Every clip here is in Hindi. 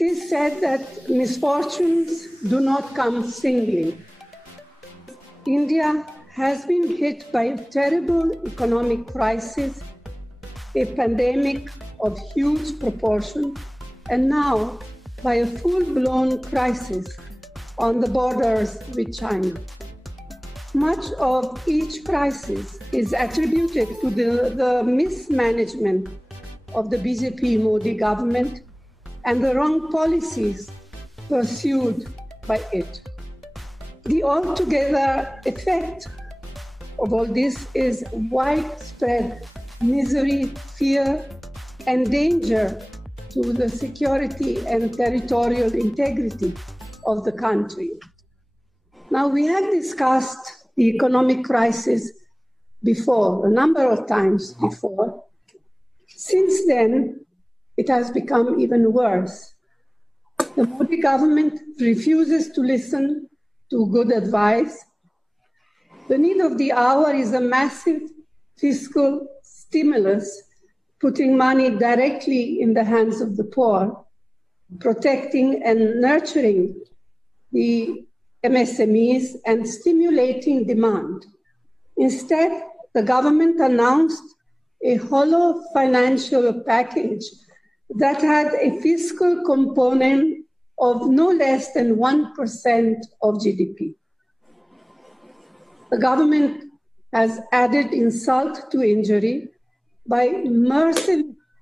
It is said that misfortunes do not come singly. India has been hit by a terrible economic crisis, a pandemic of huge proportion, and now by a full-blown crisis on the borders with China. Much of each crisis is attributed to the mismanagement of the BJP Modi government and the wrong policies pursued by it. The altogether effect of all this is widespread misery, fear, and danger to the security and territorial integrity of the country. Now, we have discussed the economic crisis before, a number of times before. Since then, it has become even worse. The Modi government refuses to listen to good advice. The need of the hour is a massive fiscal stimulus, putting money directly in the hands of the poor, protecting and nurturing the MSMEs and stimulating demand. Instead, the government announced a hollow financial package that had a fiscal component of no less than 1% of GDP. The government has added insult to injury by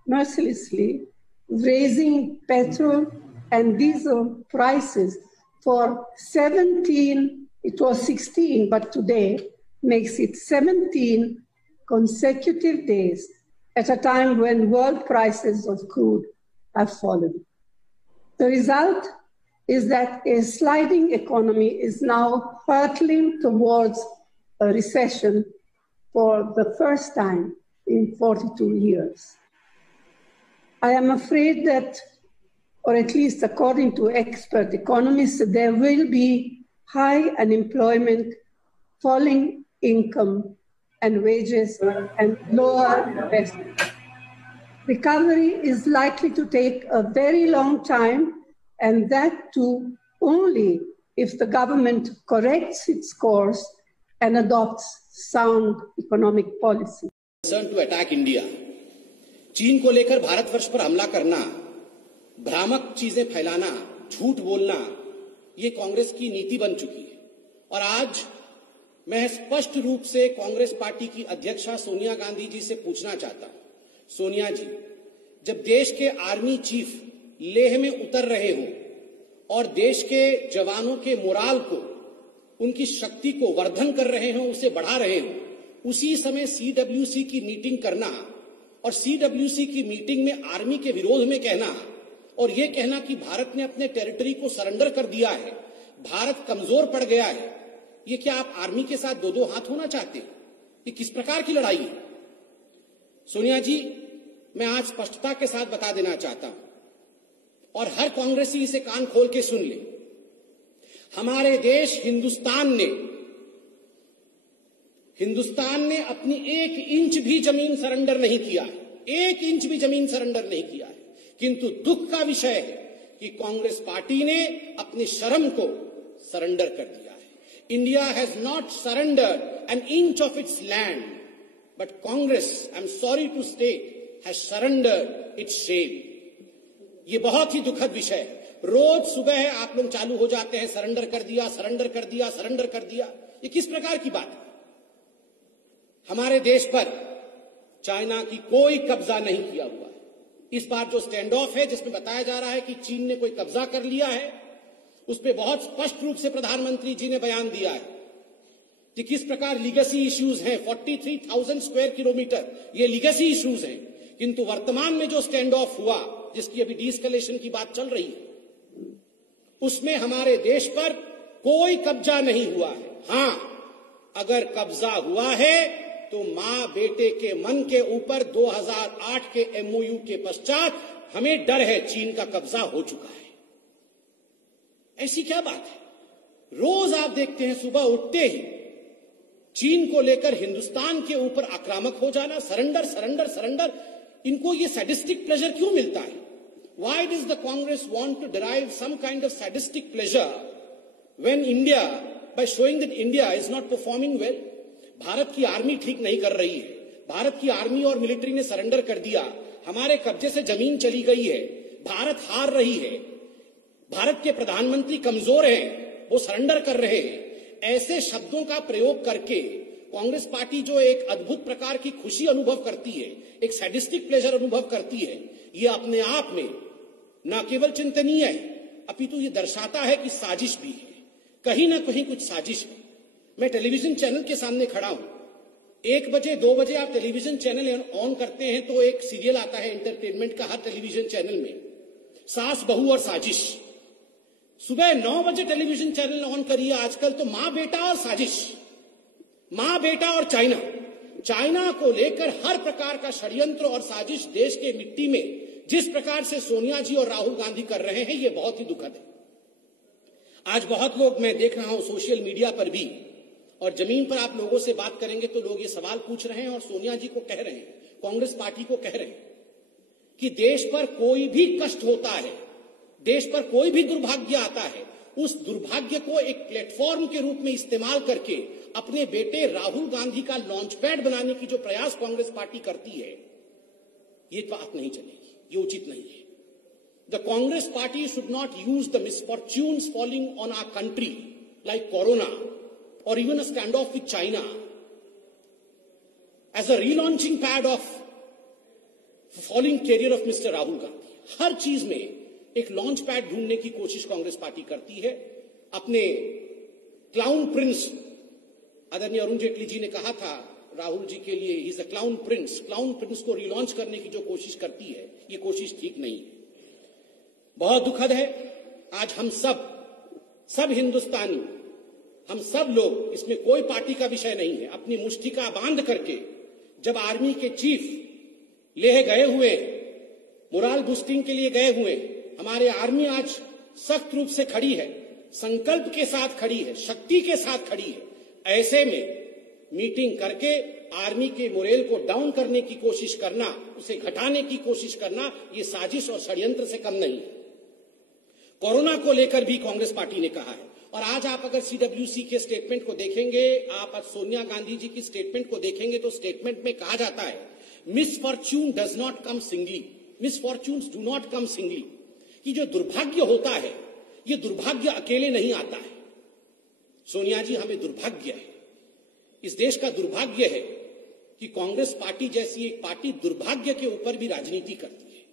mercilessly raising petrol and diesel prices for 17, it was 16, but today makes it 17 consecutive days at a time when world prices of crude have fallen. The result is that a sliding economy is now hurtling towards a recession for the first time in 42 years. I am afraid that, or at least according to expert economists, there will be high unemployment, falling income and wages, and lower investment. Recovery is likely to take a very long time, and that too only if the government corrects its course and adopts sound economic policy. To attack India, चीन को लेकर भारतवर्ष पर हमला करना, भ्रामक चीजें फैलाना, झूठ बोलना, ये कांग्रेस की नीति बन चुकी है। और आज मैं स्पष्ट रूप से कांग्रेस पार्टी की अध्यक्षा सोनिया गांधी जी से पूछना चाहता हूं, सोनिया जी, जब देश के आर्मी चीफ लेह में उतर रहे हो और देश के जवानों के मोराल को, उनकी शक्ति को वर्धन कर रहे हो, उसे बढ़ा रहे हो, उसी समय सीडब्ल्यूसी की मीटिंग करना और सीडब्ल्यूसी की मीटिंग में आर्मी के विरोध में कहना और यह कहना कि भारत ने अपने टेरिटरी को सरेंडर कर दिया है, भारत कमजोर पड़ गया है, ये क्या आप आर्मी के साथ दो हाथ होना चाहते हैं? ये किस प्रकार की लड़ाई है? सोनिया जी, मैं आज स्पष्टता के साथ बता देना चाहता हूं और हर कांग्रेसी इसे कान खोल के सुन ले, हमारे देश हिंदुस्तान ने अपनी 1 इंच भी जमीन सरेंडर नहीं किया है, 1 इंच भी जमीन सरेंडर नहीं किया है। किंतु दुख का विषय है कि कांग्रेस पार्टी ने अपनी शर्म को सरेंडर कर दिया है। India has not surrendered an inch of its land, but Congress, I am sorry to state, has surrendered its shame. ये बहुत ही दुखद विषय है। रोज सुबह आप लोग चालू हो जाते हैं, सरेंडर कर दिया, सरेंडर कर दिया, सरेंडर कर दिया। ये किस प्रकार की बात है? हमारे देश पर चाइना की कोई कब्जा नहीं किया हुआ है। इस बार जो स्टैंड ऑफ है, जिसमें बताया जा रहा है कि चीन ने कोई कब्जा कर लिया है, उस पर बहुत स्पष्ट रूप से प्रधानमंत्री जी ने बयान दिया है कि किस प्रकार लीगेसी इश्यूज हैं। 43,000 स्क्वायर किलोमीटर ये लीगेसी इश्यूज हैं। किंतु वर्तमान में जो स्टैंड ऑफ हुआ, जिसकी अभी डीएस्केलेशन की बात चल रही है, उसमें हमारे देश पर कोई कब्जा नहीं हुआ है। हां, अगर कब्जा हुआ है तो मां बेटे के मन के ऊपर 2008 के एमओयू के पश्चात हमें डर है, चीन का कब्जा हो चुका है। ऐसी क्या बात है? रोज आप देखते हैं सुबह उठते ही चीन को लेकर हिंदुस्तान के ऊपर आक्रामक हो जाना, सरेंडर सरेंडर सरेंडर। इनको ये सैडिस्टिक प्लेजर क्यों मिलता है? Why does the Congress want to derive some kind of sadistic pleasure when India, by showing that India is not performing well? Bharat की आर्मी ठीक नहीं कर रही है, भारत की आर्मी और मिलिट्री ने सरेंडर कर दिया, हमारे कब्जे से जमीन चली गई है, भारत हार रही है, भारत के प्रधानमंत्री कमजोर हैं, वो सरेंडर कर रहे हैं। ऐसे शब्दों का प्रयोग करके कांग्रेस पार्टी जो एक अद्भुत प्रकार की खुशी अनुभव करती है, एक सैडिस्टिक प्लेजर अनुभव करती है, ये अपने आप में न केवल चिंतनीय है, अपितु ये दर्शाता है कि साजिश भी है, कहीं ना कहीं कुछ साजिश है। मैं टेलीविजन चैनल के सामने खड़ा हूं, 1 बजे 2 बजे आप टेलीविजन चैनल ऑन करते हैं तो एक सीरियल आता है एंटरटेनमेंट का हर टेलीविजन चैनल में, सास बहू और साजिश। सुबह 9 बजे टेलीविजन चैनल ऑन करिए आजकल तो मां बेटा और साजिश, मां बेटा और चाइना, चाइना को लेकर हर प्रकार का षड्यंत्र और साजिश देश के मिट्टी में जिस प्रकार से सोनिया जी और राहुल गांधी कर रहे हैं, ये बहुत ही दुखद है। आज बहुत लोग, मैं देख रहा हूं सोशल मीडिया पर भी और जमीन पर आप लोगों से बात करेंगे तो लोग ये सवाल पूछ रहे हैं और सोनिया जी को कह रहे हैं, कांग्रेस पार्टी को कह रहे हैं कि देश पर कोई भी कष्ट होता है, देश पर कोई भी दुर्भाग्य आता है, उस दुर्भाग्य को एक प्लेटफॉर्म के रूप में इस्तेमाल करके अपने बेटे राहुल गांधी का लॉन्च पैड बनाने की जो प्रयास कांग्रेस पार्टी करती है, ये बात नहीं चलेगी, ये उचित नहीं है। The Congress party should not use the misfortunes falling on our country like corona or even a standoff with China as a relaunching pad of falling career of Mr. Rahul Gandhi. हर चीज में एक लॉन्च पैड ढूंढने की कोशिश कांग्रेस पार्टी करती है। अपने क्लाउन प्रिंस, आदरणीय अरुण जेटली जी ने कहा था राहुल जी के लिए, he is a clown Prince, clown Prince को रिलॉन्च करने की जो कोशिश करती है, ये कोशिश ठीक नहीं है। बहुत दुखद है। आज हम सब हिंदुस्तानी, हम सब लोग, इसमें कोई पार्टी का विषय नहीं है, अपनी मुष्टिका बांध करके जब आर्मी के चीफ लेह गए हुए, मोराल बूस्टिंग के लिए गए हुए, हमारे आर्मी आज सख्त रूप से खड़ी है, संकल्प के साथ खड़ी है, शक्ति के साथ खड़ी है। ऐसे में मीटिंग करके आर्मी के मोरेल को डाउन करने की कोशिश करना, उसे घटाने की कोशिश करना, ये साजिश और षड्यंत्र से कम नहीं है। कोरोना को लेकर भी कांग्रेस पार्टी ने कहा है, और आज आप अगर सीडब्ल्यूसी के स्टेटमेंट को देखेंगे, आप आज सोनिया गांधी जी की स्टेटमेंट को देखेंगे तो स्टेटमेंट में कहा जाता है misfortune does not come singly, misfortunes do not come singly, कि जो दुर्भाग्य होता है ये दुर्भाग्य अकेले नहीं आता है। सोनिया जी, हमें दुर्भाग्य है, इस देश का दुर्भाग्य है कि कांग्रेस पार्टी जैसी एक पार्टी दुर्भाग्य के ऊपर भी राजनीति करती है।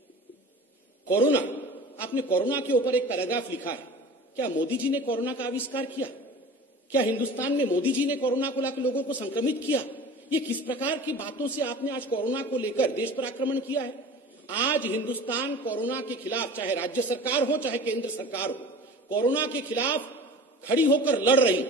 कोरोना, आपने कोरोना के ऊपर एक पैराग्राफ लिखा है, क्या मोदी जी ने कोरोना का आविष्कार किया? क्या हिंदुस्तान में मोदी जी ने कोरोना को लाकर लोगों को संक्रमित किया? ये किस प्रकार की बातों से आपने आज कोरोना को लेकर देश पर आक्रमण किया है? आज हिंदुस्तान कोरोना के खिलाफ, चाहे राज्य सरकार हो चाहे केंद्र सरकार हो, कोरोना के खिलाफ खड़ी होकर लड़ रही।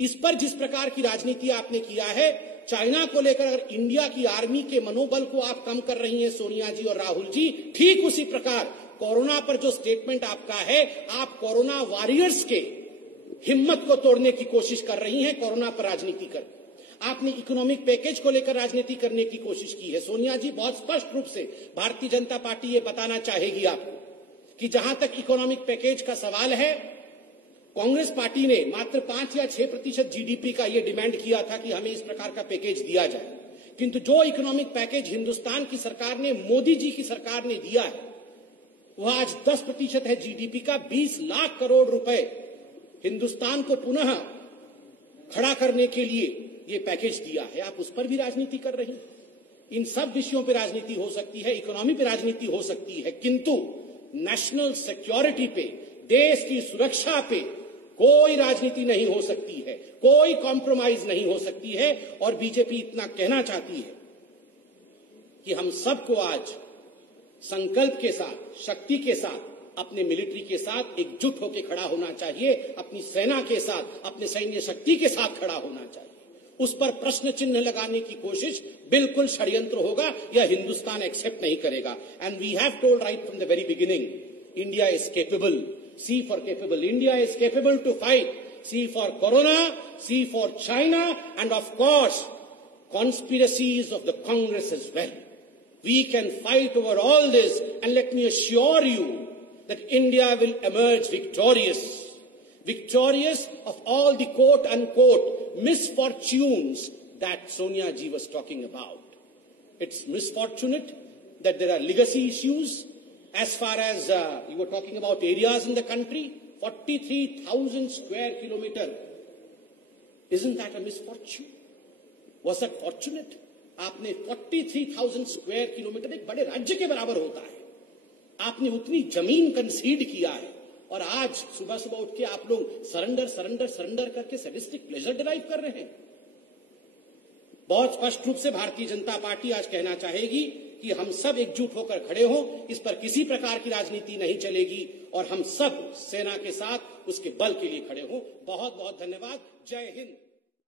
इस पर जिस प्रकार की राजनीति आपने किया है, चाइना को लेकर अगर इंडिया की आर्मी के मनोबल को आप कम कर रही हैं सोनिया जी और राहुल जी, ठीक उसी प्रकार कोरोना पर जो स्टेटमेंट आपका है, आप कोरोना वॉरियर्स के हिम्मत को तोड़ने की कोशिश कर रही हैं कोरोना पर राजनीति कर। आपने इकोनॉमिक पैकेज को लेकर राजनीति करने की कोशिश की है। सोनिया जी, बहुत स्पष्ट रूप से भारतीय जनता पार्टी ये बताना चाहेगी आपको कि जहां तक इकोनॉमिक पैकेज का सवाल है, कांग्रेस पार्टी ने मात्र 5 या 6% जीडीपी का ये डिमांड किया था कि हमें इस प्रकार का पैकेज दिया जाए, किंतु जो इकोनॉमिक पैकेज हिंदुस्तान की सरकार ने, मोदी जी की सरकार ने दिया है, वह आज 10% है जीडीपी का। 20 लाख करोड़ रुपए हिंदुस्तान को पुनः खड़ा करने के लिए ये पैकेज दिया है। आप उस पर भी राजनीति कर रही हैं। इन सब विषयों पर राजनीति हो सकती है, इकोनॉमी पे राजनीति हो सकती है, किंतु नेशनल सिक्योरिटी पे, देश की सुरक्षा पे कोई राजनीति नहीं हो सकती है, कोई कॉम्प्रोमाइज नहीं हो सकती है। और बीजेपी इतना कहना चाहती है कि हम सबको आज संकल्प के साथ, शक्ति के साथ, अपने मिलिट्री के साथ एकजुट होकर खड़ा होना चाहिए, अपनी सेना के साथ, अपने सैन्य शक्ति के साथ खड़ा होना चाहिए। उस पर प्रश्न चिन्ह लगाने की कोशिश बिल्कुल षड्यंत्र होगा, यह हिंदुस्तान एक्सेप्ट नहीं करेगा। And we have told right from the very beginning, India is capable, C for capable. India is capable to fight. C for Corona, C for China, and of course, conspiracies of the Congress as well. We can fight over all this, and let me assure you that India will emerge victorious of all the quote-unquote misfortunes that Sonia ji was talking about. It's misfortunate that there are legacy issues as far as you were talking about areas in the country, 43,000 square kilometer. Isn't that a misfortune? Was that fortunate? आपने 43,000 स्क्वायर किलोमीटर, एक बड़े राज्य के बराबर होता है, आपने उतनी जमीन कंसीड किया है, और आज सुबह सुबह उठ के आप लोग सरेंडर करके सैडिस्टिक प्लेजर डिराइव कर रहे हैं। बहुत स्पष्ट रूप से भारतीय जनता पार्टी आज कहना चाहेगी कि हम सब एकजुट होकर खड़े हों, इस पर किसी प्रकार की राजनीति नहीं चलेगी, और हम सब सेना के साथ उसके बल के लिए खड़े हों। बहुत बहुत धन्यवाद। जय हिंद।